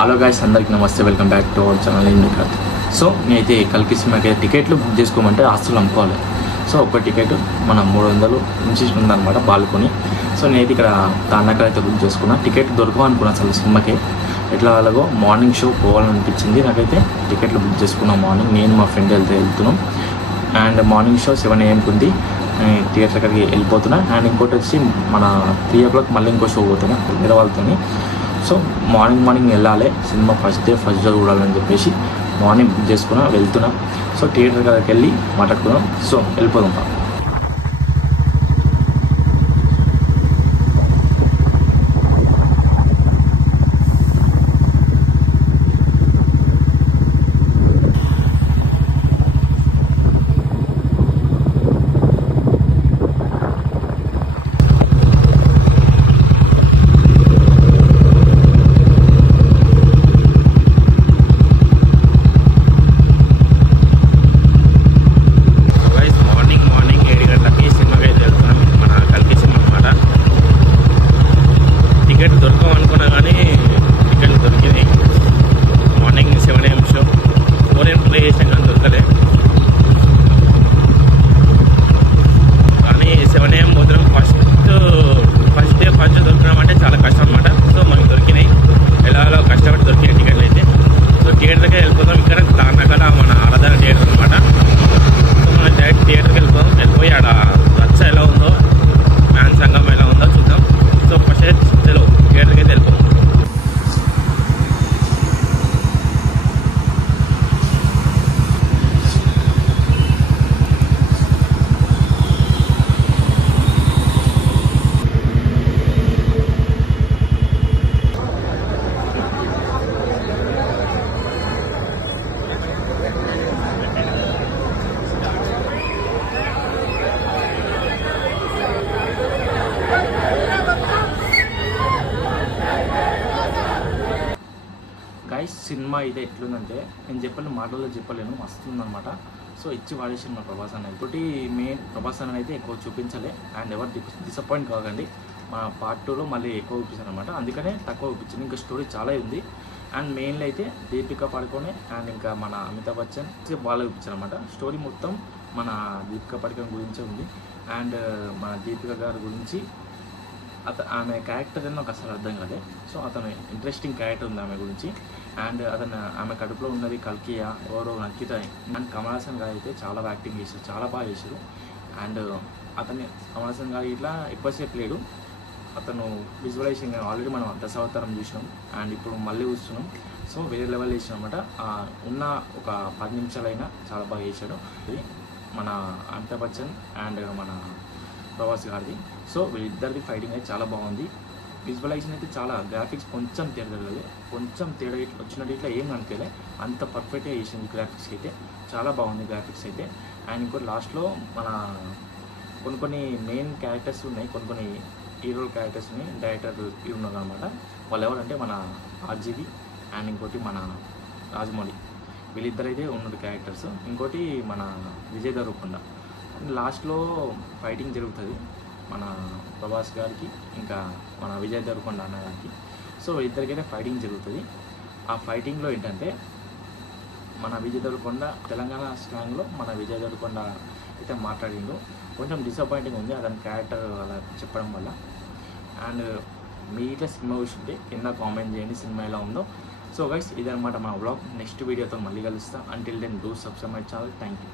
Hello guys, అందరికీ నమస్తే. Welcome back to our channel in కాదు. సో నేనైతే కల్కి సినిమాకి టికెట్లు బుక్ చేసుకోమంటే ఆస్తులు అమ్ముకోవాలి. సో ఒక టికెట్ మన 300 నుంచి ఉందన్నమాట బాల్కొని. సో నేనైతే ఇక్కడ తాండాకర్ అయితే బుక్ చేసుకున్నా. టికెట్ దొరకవనుకున్నా అసలు సినిమాకి. ఎట్లా అలాగో మార్నింగ్ షో పోవాలనిపించింది నాకైతే. టికెట్లు బుక్ చేసుకున్నాం మార్నింగ్. నేను మా ఫ్రెండ్ వెళ్తున్నాం. అండ్ మార్నింగ్ షో 7 AM ఉంది. థియేటర్ దగ్గరికి వెళ్ళిపోతున్నా. అండ్ ఇంకోటి వచ్చి మన 3 o'clock మళ్ళీ ఇంకో షో పోతున్నా వేరే వాళ్ళతోని. సో మార్నింగ్ వెళ్ళాలి, సినిమా ఫస్ట్ డే చూడాలని చెప్పేసి మార్నింగ్ బుక్ చేసుకున్నా, వెళ్తున్నా. సో థియేటర్ దగ్గరికి వెళ్ళి మాట్లాడుకున్నాం. సో వెళ్ళిపోదాం. గైస్, సినిమా అయితే ఎట్లుందంటే నేను చెప్పలేను, మాటల్లో చెప్పలేను, వస్తుందన్నమాట. సో ఇచ్చి వాడేసాను మా ప్రభాస్ అన్న. ఇంకోటి మెయిన్ ప్రభాస్ అన్న అయితే ఎక్కువ చూపించలే. అండ్ ఎవరు డిసప్పాయింట్ కాకండి, మా పార్ట్ 2లో మళ్ళీ ఎక్కువ చూపించాను అనమాట. అందుకనే తక్కువ చూపించింది. ఇంకా స్టోరీ చాలా ఉంది. అండ్ మెయిన్లో అయితే దీపిక పడుకోనే అండ్ ఇంకా మన అమితాబ్ బచ్చన్ బాగా చూపించారు అనమాట. స్టోరీ మొత్తం మన దీపిక పడుకోనే గురించే ఉంది. అండ్ మన దీపిక గారి గురించి ఆమె క్యారెక్టర్ అని నాకు అసలు అర్థం కాలే. సో అతను ఇంట్రెస్టింగ్ క్యారెక్టర్ ఉంది ఆమె గురించి. అండ్ ఆమె కడుపులో ఉన్నది కల్కియా ఎవరో నచ్చిత. అండ్ కమల్ హాసన్ గారు అయితే చాలా యాక్టింగ్ చేశారు, చాలా బాగా చేశారు. అండ్ కమల్ హాసన్ గారు ఇట్లా ఎక్కువసేపు లేడు. అతను విజువలైజేషన్ ఆల్రెడీ మనం దశావతారం చూసినాం. అండ్ ఇప్పుడు మళ్ళీ చూస్తున్నాం. సో వేరే లెవెల్ చేసినాం అనమాట. ఉన్న ఒక 10 నిమిషాలైనా చాలా బాగా చేశాడు మన అమితాబ్ బచ్చన్ అండ్ మన ప్రభాస్ గారిది. సో వీళ్ళిద్దరిది ఫైటింగ్ అయితే చాలా బాగుంది. విజువలైజేషన్ అయితే చాలా, గ్రాఫిక్స్ కొంచెం తేడా వచ్చినట్టు ఇట్లా ఏం కనిపించలే, అంత పర్ఫెక్ట్గా చేసింది. గ్రాఫిక్స్ అయితే చాలా బాగుంది గ్రాఫిక్స్ అయితే. అండ్ ఇంకోటి లాస్ట్లో మన కొన్ని మెయిన్ క్యారెక్టర్స్ ఉన్నాయి, కొన్ని హీరో క్యారెక్టర్స్ని డైరెక్టర్ ఉన్నారు అనమాట. వాళ్ళు ఎవరంటే మన RGV అండ్ ఇంకోటి మన రాజమౌళి, వీళ్ళిద్దరైతే ఉన్నారు క్యారెక్టర్స్. ఇంకోటి మన విజయ్ దేవరకొండ. లాస్ట్లో ఫైటింగ్ జరుగుతుంది మన ప్రభాస్ గారికి ఇంకా మన విజయ్ దేవరకొండ అన్న గారికి. సో ఇద్దరికైతే ఫైటింగ్ జరుగుతుంది. ఆ ఫైటింగ్లో ఏంటంటే మన విజయ్ దేవరకొండ తెలంగాణ స్లాంగ్లో మన విజయ్ దేవరకొండ అయితే మాట్లాడిండు. కొంచెం డిసప్పాయింటింగ్ ఉంది అతని క్యారెక్టర్ అలా చెప్పడం వల్ల. అండ్ మీ ఇట్లా సినిమా చూస్తుంటే కింద కామెంట్ చేయండి సినిమా ఎలా ఉందో. సో గైస్, ఇదనమాట మా వ్లాగ్. నెక్స్ట్ వీడియోతో మళ్ళీ కలుస్తా. Until then do subscribe my channel. Thank you.